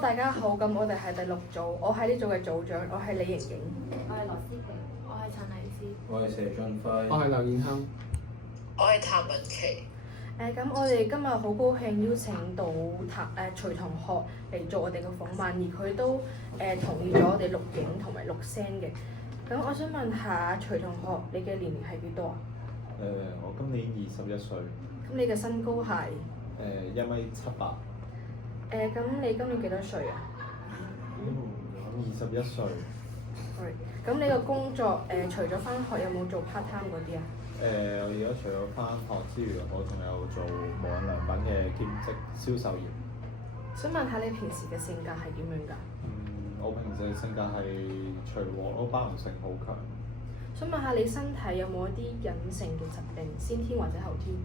Hello，大家好，咁我哋係第六組，我係呢組嘅組長，我係李盈盈。我係羅思琪，我係陳麗斯，我係謝俊輝，我係劉燕亨。我係譚文琪。咁我哋今日好高興邀請到徐同學嚟做我哋嘅訪問，而佢都同意咗我哋錄影同埋錄聲嘅。咁我想問下徐同學，你嘅年齡係幾多啊？我今年21歲。咁你嘅身高係1米78。咁你今年幾多歲啊21歲。咁你個工作除咗返學，有冇做 part time 嗰啲啊？我而家除咗返學之餘，我仲有做無印良品嘅兼職銷售員。想問下你平時嘅性格係點樣㗎？我平時嘅性格係隨和咯，包容性好強。想問下你身體有冇一啲隱性嘅疾病，先天或者後天？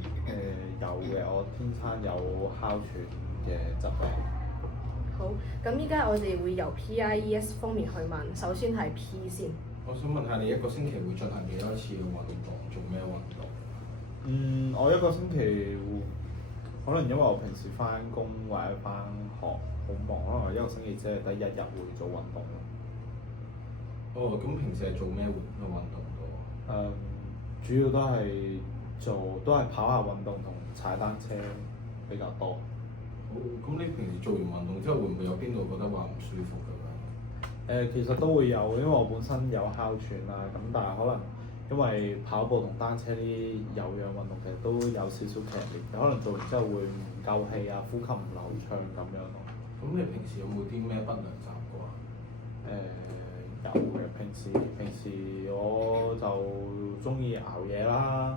有嘅，我天生有哮喘嘅疾病。好，咁依家我哋會由 PIES 方面去問，首先係 P 先。我想問下你一個星期會進行幾多次嘅運動？做咩運動？我一個星期可能因為我平時返工或者返學好忙，可能我一個星期只係得1日會做運動咯。哦，咁平時係做咩運動多啊？主要都係跑下運動同踩單車比較多。好，咁你平時做完運動之後，會唔會有邊度覺得話唔舒服㗎？其實都會有，因為我本身有哮喘啦，咁但係可能因為跑步同單車呢啲有氧運動其實都有少少劇烈，可能做完之後會唔夠氣啊，呼吸唔流暢咁樣咯。咁你平時有冇啲咩不良習慣？有嘅，平時我就中意熬夜啦，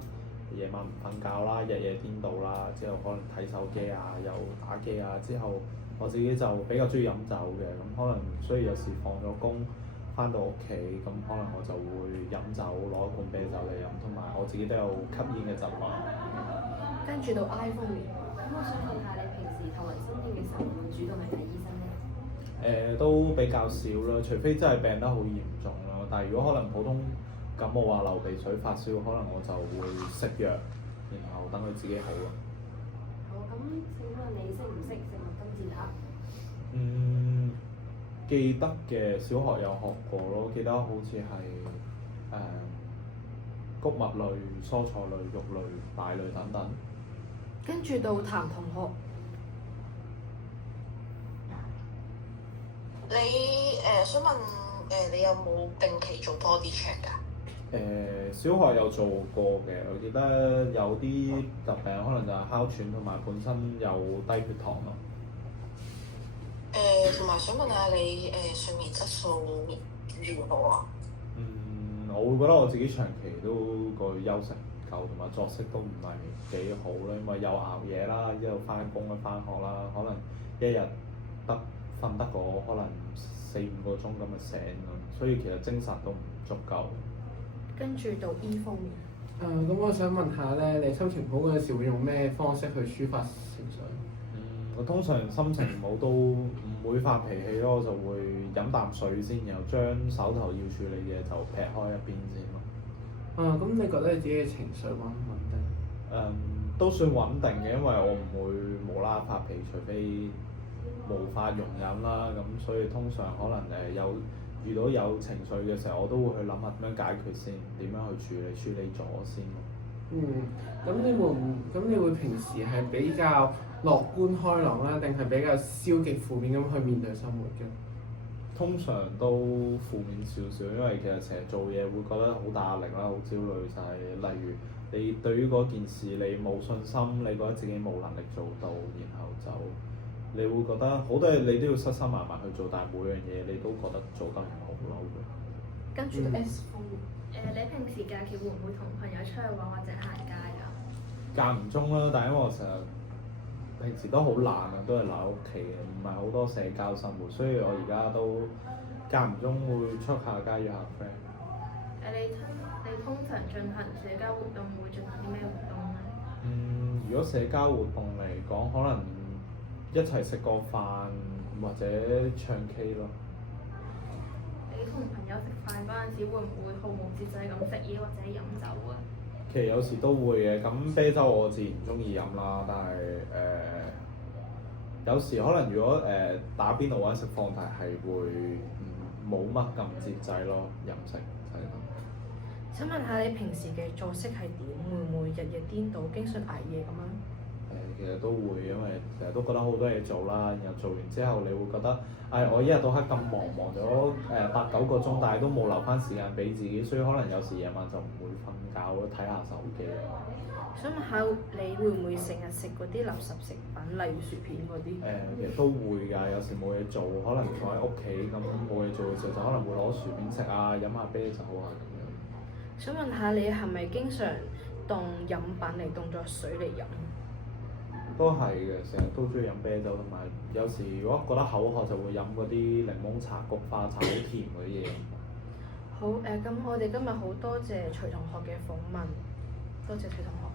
夜晚唔瞓覺啦，日夜顛倒啦，之後可能睇手機啊，又打機啊，之後我自己就比較中意飲酒嘅，咁可能所以有時放咗工翻到屋企，咁可能我就會飲酒，攞一罐啤酒嚟飲，同埋我自己都有吸煙嘅習慣。跟住到 I 方面，咁我想問下你平時頭暈身㷫嘅時候，會唔會主動去睇醫生呢？都比較少啦，除非真係病得好嚴重啦。但係如果可能普通感冒啊、流鼻水、發燒，可能我就會食藥，然後等佢自己好咯。好，咁請問你識唔識食麥金字塔？記得嘅，小學有學過咯，記得好似係穀物類、蔬菜類、肉類、奶類等等。跟住到譚同學，你想問你有冇定期做 body check 㗎？小學有做過嘅，我記得有啲疾病可能就係哮喘同埋本身有低血糖咯。同埋想問下你睡眠質素如何啊？我會覺得我自己長期都個休息唔夠，同埋作息都唔係幾好啦，因為又熬夜啦，之後翻工啦、翻學啦，可能一日瞓得個可能4-5個鐘咁就醒咁，所以其實精神都唔足夠。跟住到 E 方面。咁我想問下咧，你心情好嗰陣時會用咩方式去抒發情緒？我通常心情唔好都唔會發脾氣咯，我就會飲啖水先，然後將手頭要處理嘅就劈開一邊先咯。咁你覺得你自己嘅情緒穩唔穩定？都算穩定嘅，因為我唔會無啦啦發脾氣，除非無法容忍啦。咁所以通常可能遇到有情緒嘅時候，我都會去諗下點樣解決先，點樣去處理咗先咯。咁你會平時係比較樂觀開朗啦，定係比較消極負面咁去面對生活嘅？通常都負面少少，因為其實成日做嘢會覺得好大壓力啦，好焦慮，就係例如你對於嗰件事你冇信心，你覺得自己冇能力做到，然後就你會覺得好多嘢你都要塞埋去做，但係每樣嘢你都覺得做得唔好咯。跟住到 S 方面。你平時假期會唔會同朋友出去玩或者行街㗎？間唔中啦，但係因為我成日平時都好懶啊，都係留喺屋企嘅，唔係好多社交生活，所以我而家都間唔中會出下街約下 friend。你通常進行社交活動會進行啲咩活動呢？如果社交活動嚟講，可能一齊食個飯或者唱 K 咯。你同朋友食飯嗰陣時，會唔會毫無節制咁食嘢或者飲酒啊？其實有時都會嘅，咁啤酒我自然中意飲啦，但係有時可能如果打邊爐或者食放題係會冇乜咁節制咯，飲食係咁。想問下你平時嘅作息係點？會唔會日夜顛倒，經常捱夜咁樣？其實都會，因為成日都覺得好多嘢做啦，然後做完之後，你會覺得，我一日到黑咁忙咗8-9個鐘，但係都冇留翻時間俾自己，所以可能有時夜晚就唔會瞓覺咯，睇下手機。想問下你會唔會成日食嗰啲垃圾食品，例如薯片嗰啲？其實都會㗎，有時冇嘢做，可能坐喺屋企咁冇嘢做嘅時候，就可能會攞薯片食啊，飲下啤酒啊咁樣。想問下你係咪經常當飲品嚟當作水嚟飲？都係嘅，成日都中意飲啤酒，同埋有時如果覺得口渴就會飲嗰啲檸檬茶、菊花茶，好甜嗰啲嘢。好咁我哋今日好多謝徐同學嘅訪問，多謝徐同學。